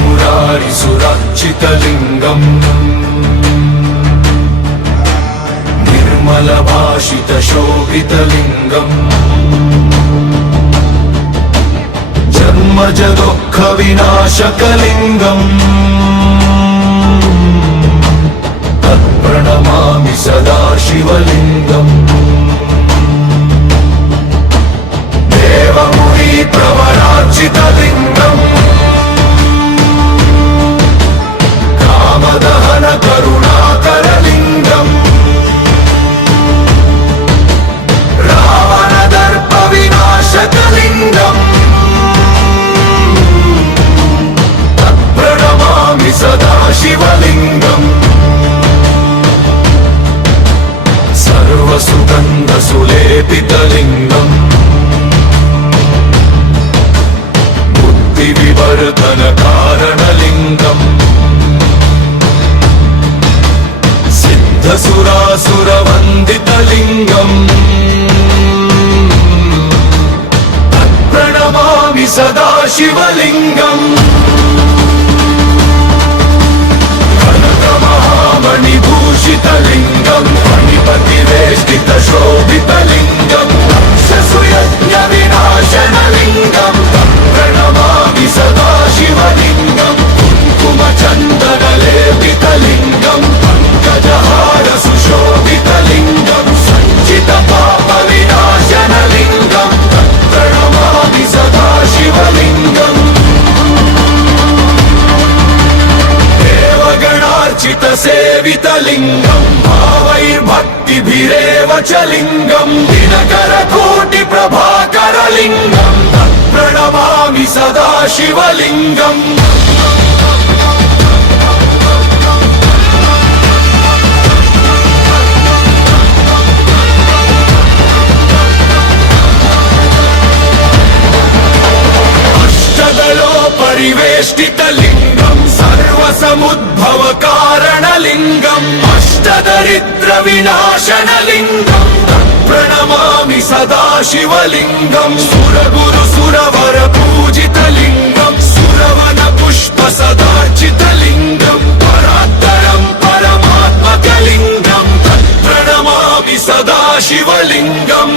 मुरारिसुरक्षितलिङ्गम् निर्मलभाषितशोभितलिङ्गम् जन्मजदुःखविनाशकलिङ्गम् तत्प्रणमामि सदा शिवलिङ्गम् देवमुनि प्रवरार्चितलिङ्गम् कामदहन करुणाकरलिङ्गम् रावणदर्पविनाशकलिङ्गम् तत्प्रणमामि सदा शिवलिङ्गम् सर्वसुगन्धसुलेपितलिङ्गम् बुद्धिविवर्धनकारणलिङ्गम् सिद्धसुरासुरवन्दितलिङ्गम् तत्प्रणमामि सदा शिवलिङ्गम् कनकमहामणिभूषितलिङ्गम् मणिपतिवेष्टितशोभितलिङ्गम् दक्षसुयज्ञविनाशनलिङ्गम् तत्प्रणमामि सदा शिवलिङ्गम् कुङ्कुमचन्दनलेपितलिङ्गम् पङ्कजहारसुशोभितलिङ्गम् सञ्चितपापविनाशनलिङ्गम् तत्प्रणमामि सदा शिवलिङ्गम् देवगणार्चितसेवितलिङ्गम् भावैर्भक्तिभिरेव च लिङ्गम् दिनकरकोटिप्रभाकरलिङ्गम् तत्प्रणमामि सदा शिवलिङ्गम् परिवेष्टितलिङ्गम् सर्वसमुद्भवकारणलिङ्गम् अष्टदरिद्रविनाशनलिङ्गम् तत्प्रणमामि सदा शिवलिङ्गम् सुरगुरुसुरवरपूजितलिङ्गम् सुरवनपुष्पसदार्चितलिङ्गम् परात्तरम् परमात्मकलिङ्गम् तत्प्रणमामि सदा शिवलिङ्गम्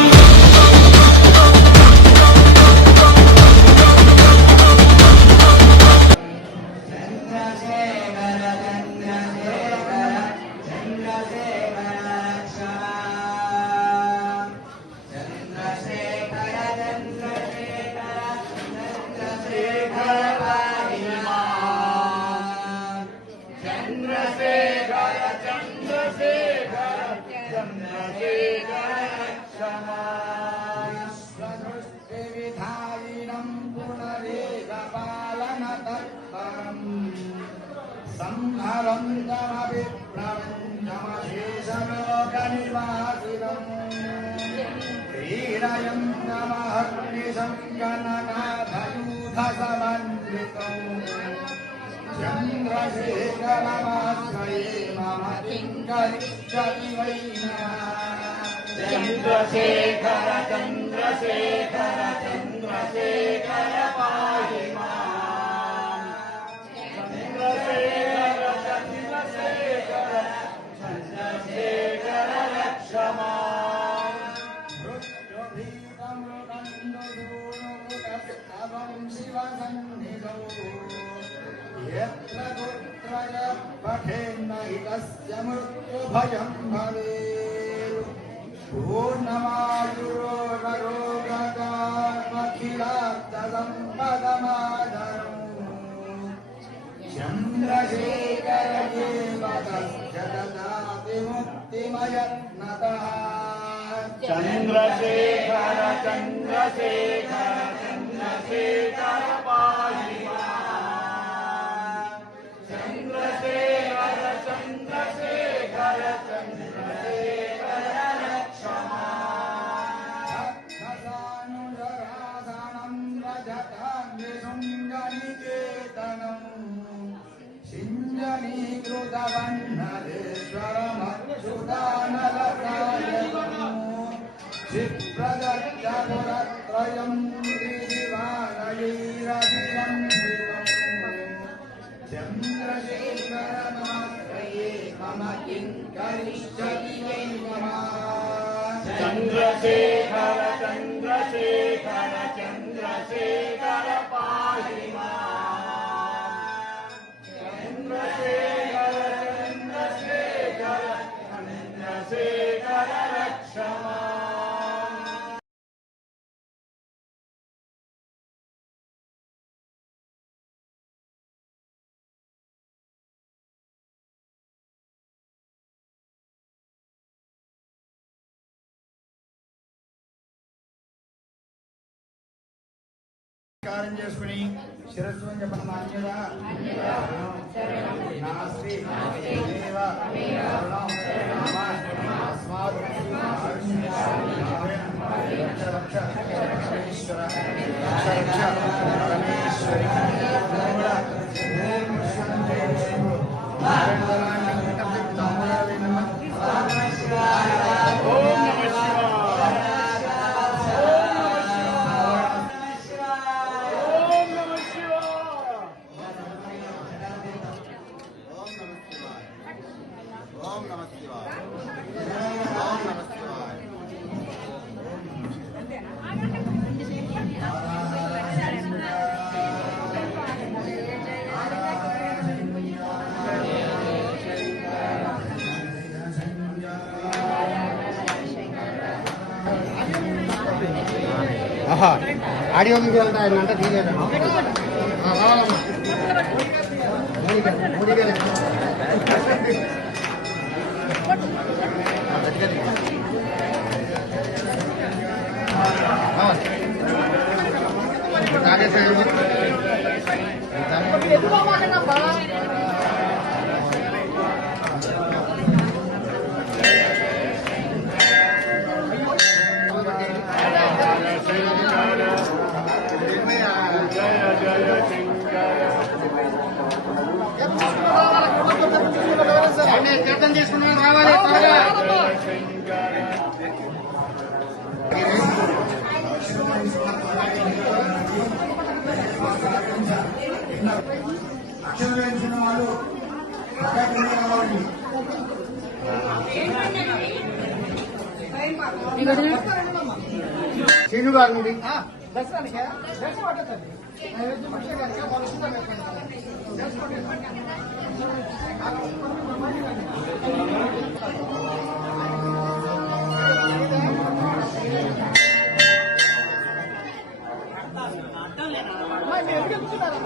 चन्द्रशेखर चन्द्रशेखर चन्द्रशेखर पाहि माम् चन्द्रशेखर चन्द्रशेखर चन्द्रशेखर रक्ष माम् मृत्युभीतमृतन्दूनुस्तवं शिवसन्निधौ यत्र पुत्रय पठेन्न हि तस्य मृत्युभयं भवेत् पूर्णमायुरोगरोगदामखिलार्थसम्पदमादरम् चन्द्रशेखर देवतस्य ददाति मुक्तिमयत्नतः चन्द्रशेखर चन्द्रशेखर चन्द्रशेखर पाहि माम् चन्द्रशेखर चन्द्रशेखर चन्द्रशेखर रक्ष माम् रजताङ्गनिकेतनम् सिञ्जनीकृतवह्नरेश्वरमच्युतानलकायकम् चिप्रदत्तपुरत्रयम् त्रिदिवानयैरभिरञ्जितम् मम किं करिष्यति वै मम चन्द्रशेखर चन्द्रशेखर चन्द्रशेखर पाहि माम् चन्द्रशेखर चन्द्रशेखर चन्द्रशेखर रक्ष माम् నమస్కారం చేసుకుని శిరస్సు చెప్పడం నాస్తి దేవ శరణం మమ అస్మాత్ రక్ష రక్షేశ్వర రక్ష పరమేశ్వరి ఓం శాంతి ఓం నమ ఆడియో మీకు వెళ్తాయి అంటే తీయలేదు మోడీ గారు తీర్థం తీసుకున్నాను రావాలి అక్షరం వేసిన వాళ్ళు శ్రీను గారి నుండి కూర్చున్నారు